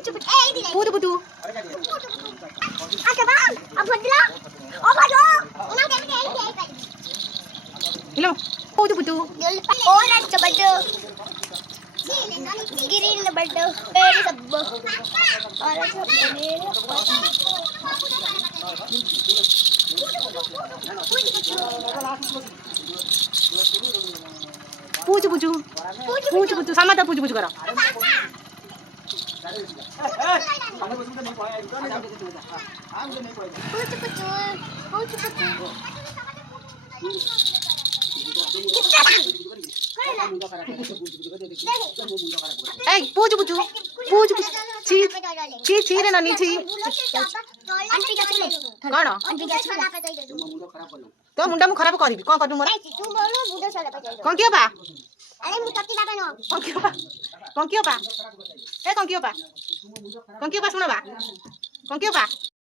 Putu putu. Ada bang, apa dia? Apa tu? Una dia. Hello. Putu putu. Orang cepat tu. Girin na baldo. Peri sabbo. Orang cepat. Putu putu. Putu putu. Sama tak putu putu karo. Eh, putu putu. Putu putu. Chi re nani chi. Auntie ka chale. Kano? Auntie ka chale. तो मुंडा मु खराब करिबि कोन करदु मोरा तू बोलो बुढ़ा चले बजाई कोन कियो बा अरे मु कत्ती बाबा नो कोन कियो बा कोन कियो बा ए कोन कियो बा सुनो बा कोन कियो बा